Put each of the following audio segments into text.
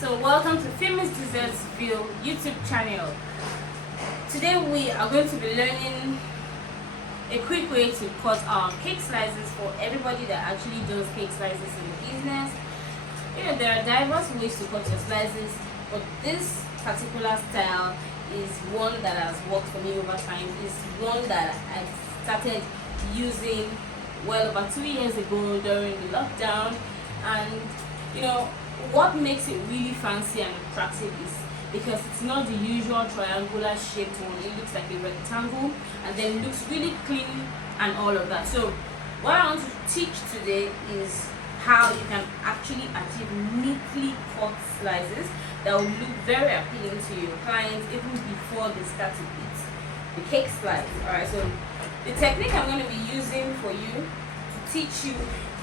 so welcome to Famous Desserts View YouTube channel. Today we are going to be learning a quick way to cut our cake slices for everybody that actually does cake slices in the business. You know, there are diverse ways to cut your slices, but this particular style is one that has worked for me over time. It's one that I started using well over 2 years ago during the lockdown. And you know what makes it really fancy and attractive is because it's not the usual triangular shaped one. It looks like a rectangle and then looks really clean and all of that. So what I want to teach today is how you can actually achieve neatly cut slices that will look very appealing to your clients even before they start to eat the cake slice. Alright, so the technique I'm going to be using for you to teach you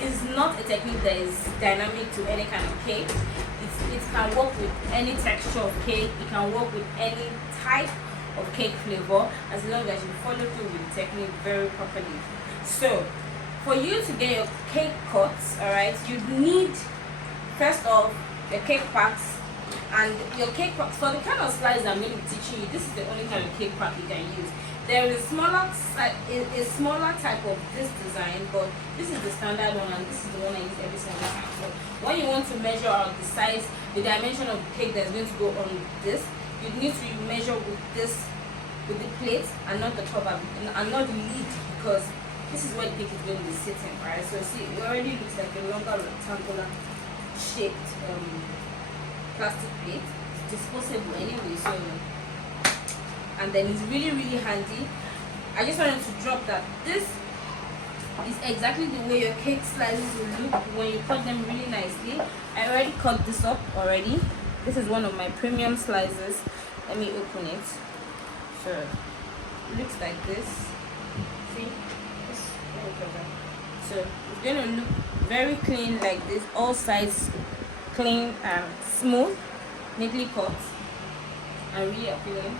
is not a technique that is dynamic to any kind of cake. It can work with any texture of cake. It can work with any type of cake flavor as long as you follow through with the technique very properly. So for you to get your cake cuts, alright, you need first off your cake packs. And your cake packs, for the kind of slice I'm going to be teaching you, this is the only kind of cake pack you can use. There is a smaller type of this design, but this is the standard one and this is the one I use every single time. So when you want to measure out the size, the dimension of the cake that's going to go on this, you need to measure with this, with the plate and not the top and not the lid, because this is where the cake is going to be sitting, right? So see, it already looks like a longer rectangular shaped plastic plate. It's disposable anyway, so and then it's really handy. I just wanted to drop that this is exactly the way your cake slices will look when you cut them really nicely. I already cut this up already. This is one of my premium slices. Let me open it. So it looks like this. See? So it's going to look very clean like this, all sides clean and smooth, neatly cut and really appealing.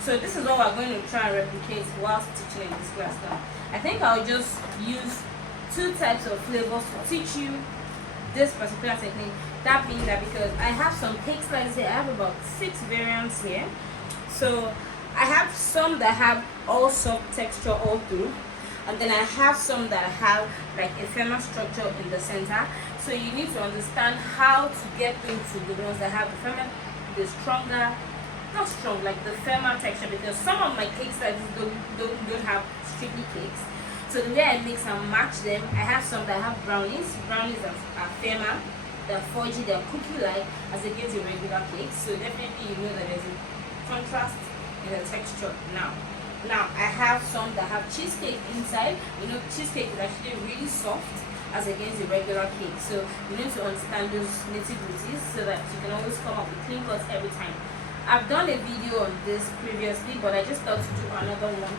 So this is what we're going to try and replicate whilst teaching in this class now. I think I'll just use 2 types of flavors to teach you this particular technique. That being that because I have some cake slices here, I have about 6 variants here. So I have some that have all soft texture all through, and then I have some that have like a firmer structure in the center. So you need to understand how to get into the ones that have the firmer, the stronger, not strong, like the firmer texture, because some of my cake slices don't have strictly cakes. So the way I mix and match them, I have some that have brownies are firmer, they're fudgy, they're cookie-like as against a regular cake. So definitely you know that there's a contrast in the texture. Now I have some that have cheesecake inside. You know, cheesecake is actually really soft as against the regular cake. So you need to understand those nitty-gritties so that you can always come up with clean cuts every time. I've done a video on this previously, but I just thought to do another one.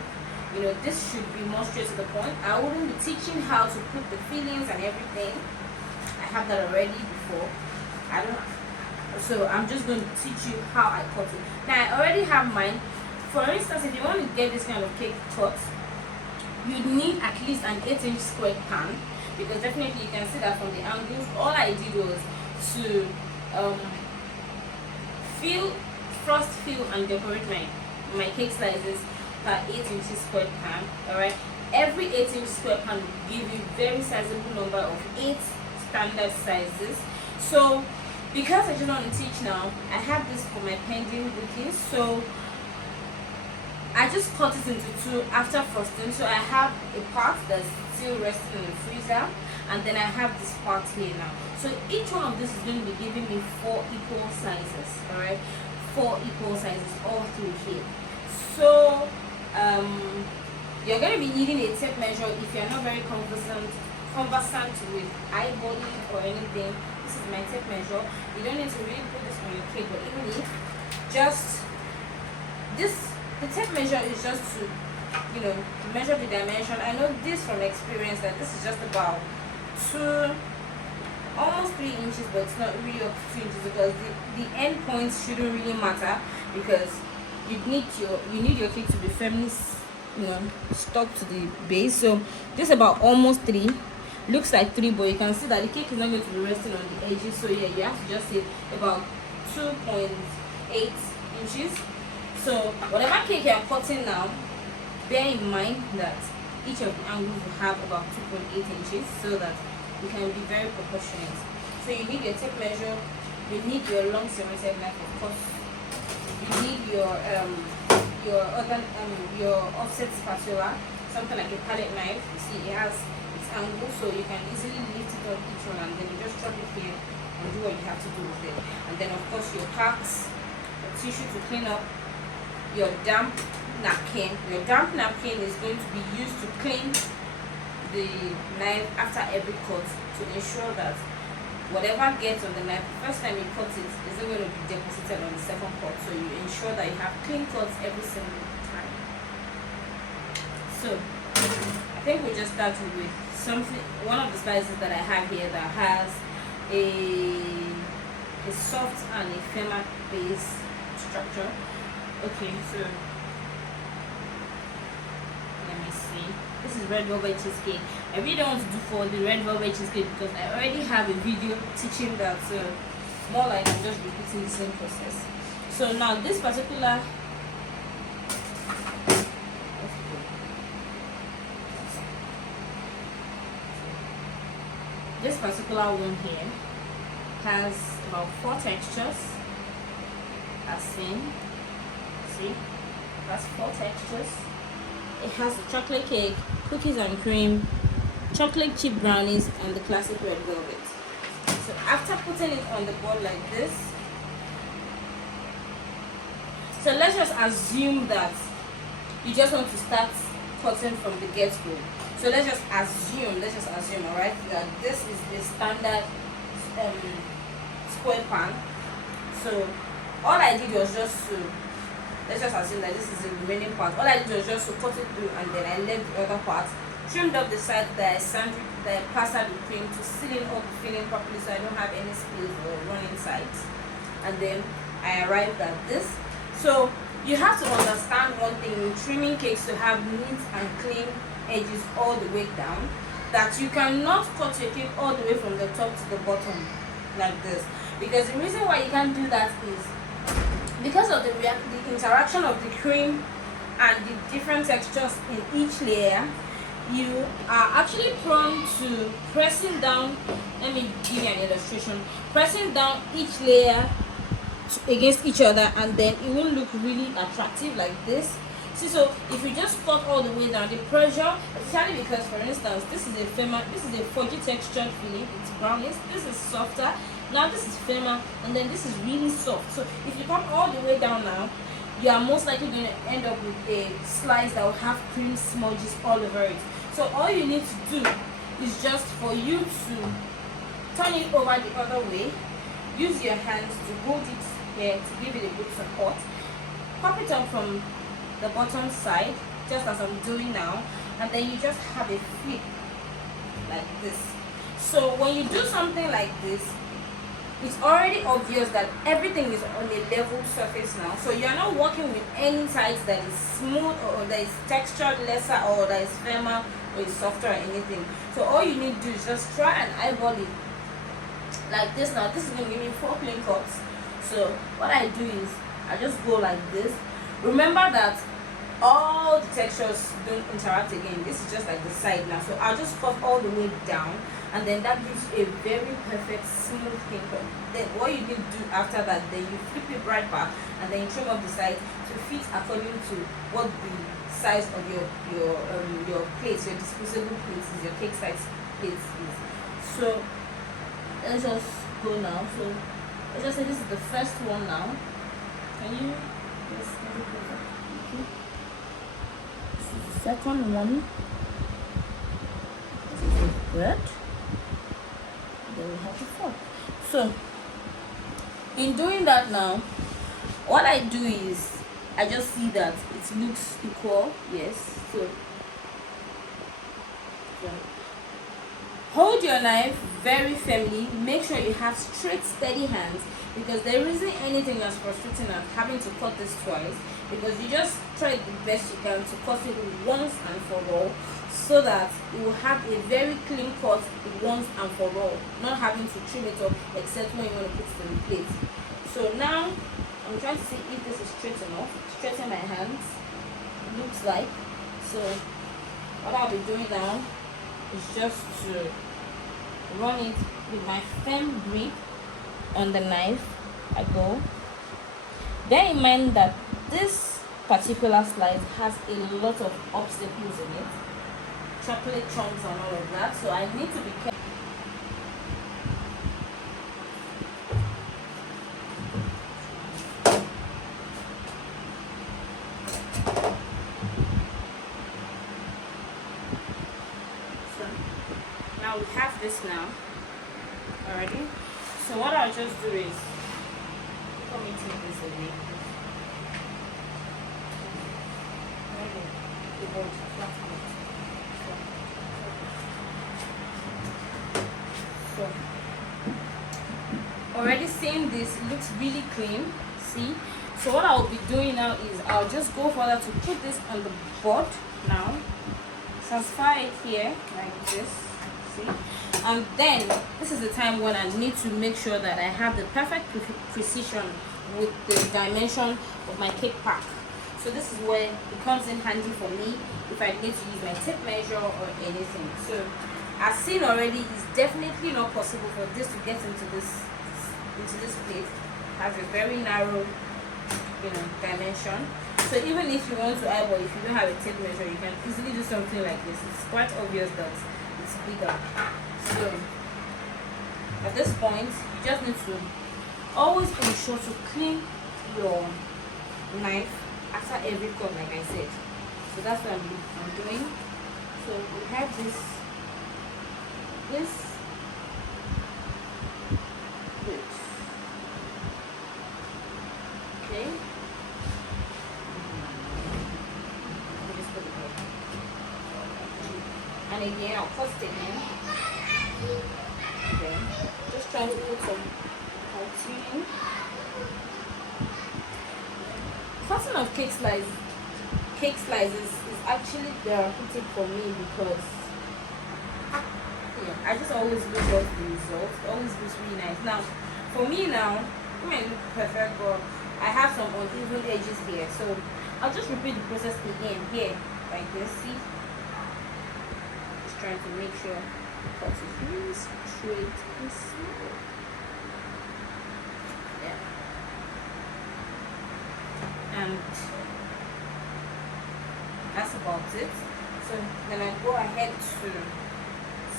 You know, this should be more straight to the point. I wouldn't be teaching how to put the fillings and everything. I have that already before. So I'm just going to teach you how I cut it. Now I already have mine. For instance, if you want to get this kind of cake cut, you need at least an 8-inch square pan, because definitely you can see that from the angles. All I did was to frost fill and decorate my cake slices per 8-inch square pan. Alright, every 8-inch square pan will give you very sizable number of 8 standard sizes. So because I just want to teach now, I have this for my pending bookings. So I just cut it into 2 after frosting. So I have a part that's still resting in the freezer, and then I have this part here now. So each one of this is going to be giving me 4 equal sizes. Alright, 4 equal sizes all through here. So you're going to be needing a tape measure if you're not very conversant with eyeballing or anything. This is my tape measure. You don't need to really put this on your cake, but even if just this, the tape measure is just to, you know, measure the dimension. I know this from experience that this is just about almost 3 inches, but it's not really up to 2 inches, because the end points shouldn't really matter, because you need your cake to be firmly, you know, stuck to the base. So this is about almost 3, looks like 3, but you can see that the cake is not going to be resting on the edges. So yeah, you have to just say about 2.8 inches. So whatever cake you are cutting now, bear in mind that each of the angles will have about 2.8 inches, so that you can be very proportionate. So you need your tape measure, you need your long serrated knife, of course, you need your other your offset spatula, something like a palette knife. You see it has its angle, so you can easily lift it up each one, and then you just drop it here and do what you have to do with it. And then of course your packs, your tissue to clean up, your damp napkin. Your damp napkin is going to be used to clean the knife after every cut, to ensure that whatever gets on the knife the first time you cut it isn't going to be deposited on the second cut. So you ensure that you have clean cuts every single time. So I think we'll just start with one of the slices that I have here that has a soft and a firmer base structure. Okay, so let me see. This is red velvet cheesecake. I really don't want to do for the red velvet cheesecake because I already have a video teaching that, so more like I'm just repeating the same process. So now this particular one here has about 4 textures, as seen. See, that's 4 textures. It has the chocolate cake, cookies and cream, chocolate chip brownies, and the classic red velvet. So after putting it on the board like this, so let's just assume that you just want to start cutting from the get-go. So let's just assume, all right, that this is the standard square pan. So all I did was just to, let's just assume that this is the remaining part. All I did was just to cut it through, and then I left the other part, trimmed up the side that I plastered with cream to seal in all the filling properly, so I don't have any spills or running sides. And then I arrived at this. So you have to understand one thing in trimming cakes to have neat and clean edges all the way down, that you cannot cut your cake all the way from the top to the bottom like this, because the reason why you can't do that is because of the interaction of the cream and the different textures in each layer. You are actually prone to pressing down. Let me give you an illustration. Pressing down each layer against each other, and then it won't look really attractive like this. See, so if you just cut all the way down, the pressure, especially because, for instance, this is a fudgy textured filling, it's brownish, this is softer, now this is firmer, and then this is really soft. So if you come all the way down now, you are most likely going to end up with a slice that will have cream smudges all over it. So all you need to do is just for you to turn it over the other way, use your hands to hold it here to give it a good support, pop it up from the bottom side just as I'm doing now, and then you just have a flip like this. So when you do something like this, it's already obvious that everything is on a level surface now. So you're not working with any sides that is smooth or that is textured lesser or that is firmer or is softer or anything. So all you need to do is just try and eyeball it like this. Now this is going to give me 4 clean cuts. So what I do is I just go like this. Remember that all the textures don't interact again. This is just like the side now. So I'll just cut all the way down, and then that gives you a very perfect smooth clean cut. Then what you need to do after that, then you flip it right back, and then you trim up the sides to fit according to what the size of your plates, your disposable plates is, your cake size plates is. So let's just go now. So let's just say this is the first one now. Can you just get it closer? Okay. This is the second one. This is the third. Then we have the fourth. So in doing that now, what I do is I just see that it looks equal. Yes. So Hold your knife very firmly. Make sure you have straight, steady hands, because there isn't anything as frustrating as having to cut this twice, because you just try the best you can to cut it once and for all, so that you will have a very clean cut once and for all, not having to trim it up except when you want to put it in the plate. So now I'm trying to see if this is straight enough. Straighten my hands, looks like. So what I'll be doing now is just to run it with my firm grip on the knife. I go. Bear in mind that this particular slice has a lot of obstacles in it, chocolate chunks and all of that, so I need to be careful. Now we have this now already. So what I'll just do is, let me take this away. So already seeing this, it looks really clean. See? So what I'll be doing now is I'll just go further to put this on the board now. Transfer it here like this. See? And then this is the time when I need to make sure that I have the perfect precision with the dimension of my cake pack. So this is where it comes in handy for me if I need to use my tape measure or anything. So as seen already, it's definitely not possible for this to get into this plate. It has a very narrow, dimension. So even if you want to eyeball, if you don't have a tape measure, you can easily do something like this. It's quite obvious that it's bigger. So at this point, you just need to always ensure to clean your knife after every cut, like I said. So that's what I'm doing. So we have this bit. Okay. And again, I'll cut it again. Okay. Just trying to put some cartooning. Cutting of cake slices is actually therapeutic for me, because I just always look at the results. It always looks really nice. Now, for me now, it might look perfect, but I have some uneven edges here. So I'll just repeat the process again here, like this. See? Just trying to make sure the cut is really straight and smooth. Yeah. And that's about it. So then I go ahead to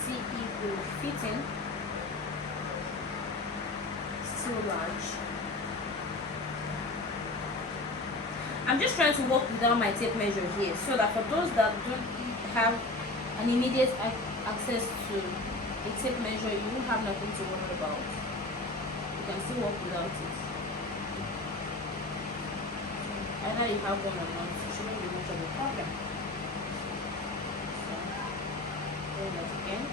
see if it will fit in. Still large. I'm just trying to work without my tape measure here, so that for those that don't have an immediate access to a tape measure, you won't have nothing to worry about. You can still work without it. Either you have one or not, it shouldn't be much of a problem. So, do that again.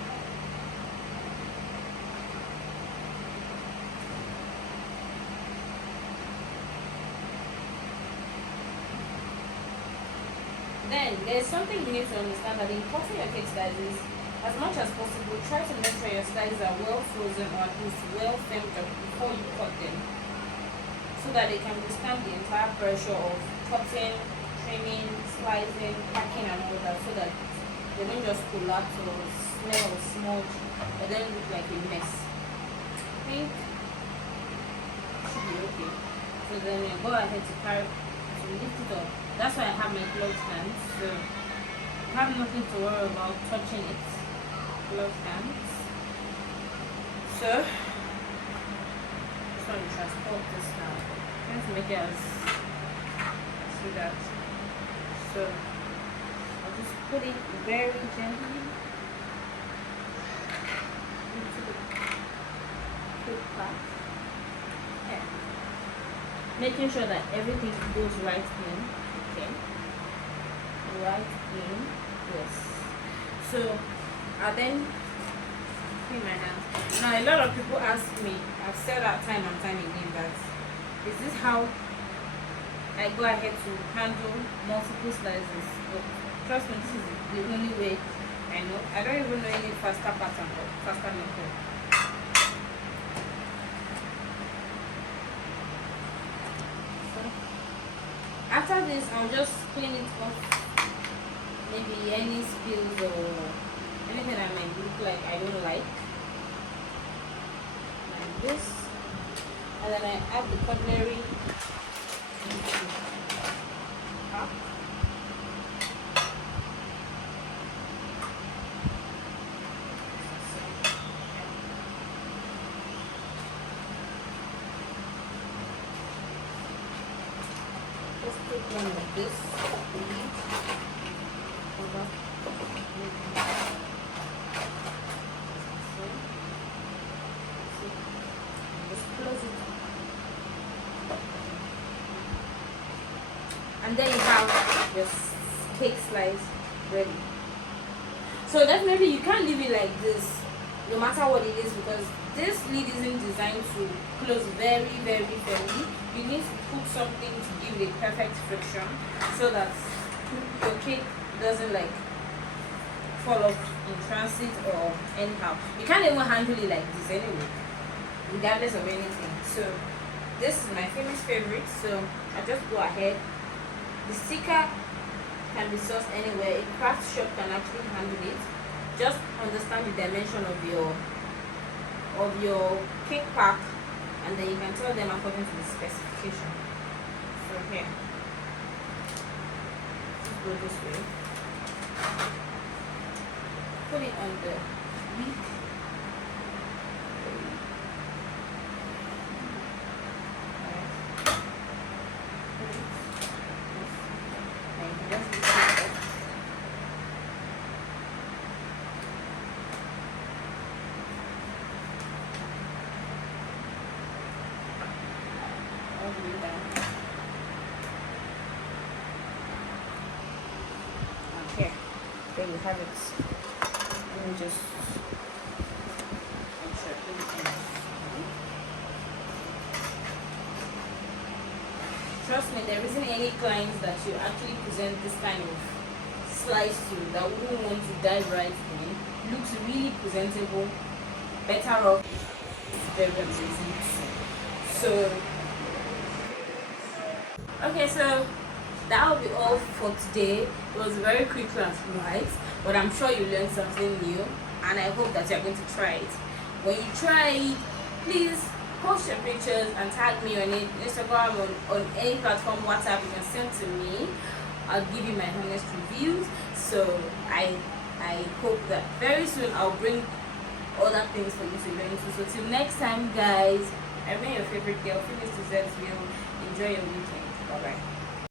Then there's something you need to understand, that in cutting your cake slices, as much as possible, try to make sure your slices are well frozen, or at least well firmed up before you cut them, so that they can withstand the entire pressure of cutting, trimming, slicing, packing and all that, so that they don't just collapse or smell or smudge or then look like a mess. I think it should be okay. So then you go ahead to lift it up. That's why I have my gloved hands, so you have nothing to worry about touching it. Gloved hands. So just want to transport this now. Trying to make it as see that. So I'll just put it very gently into the cake pack. Yeah. Making sure that everything goes right in. Okay. Right in. Yes. So I then clean my hands. Now a lot of people ask me, I've said that time and time again, that is this how I go ahead to handle multiple slices? But trust me, this is the only way I know. I don't even know any faster pattern or faster method. So after this, I'll just clean it off. Maybe any spills or anything that might look like I don't like this, and then I add the cutlery into cup. Just take one like this. And then you have your cake slice ready. So definitely you can't leave it like this no matter what it is, because this lid isn't designed to close very firmly. You need to put something to give it a perfect friction so that your cake doesn't like fall off in transit or anyhow. You can't even handle it like this anyway, regardless of anything. So this is my famous favorite, so I just go ahead. The sticker can be sourced anywhere. A craft shop can actually handle it. Just understand the dimension of your cake pack, and then you can tell them according to the specification. So here, just go this way. Put it on the lid. Here, there you have it. Let me just insert it in. Trust me, there isn't any clients that you actually present this kind of slice to that wouldn't want to dive right in. Looks really presentable, better off, very amazing. So okay, so that will be all for today. It was a very quick class, right? But I'm sure you learned something new, and I hope that you're going to try it. When you try it, please post your pictures and tag me on it, Instagram, on any platform, WhatsApp. You can send to me. I'll give you my honest reviews. So I hope that very soon I'll bring other things for you to learn into. So till next time, guys, I've been your favorite girl, Phyllis Dessertsville. Enjoy your weekend. Bye bye.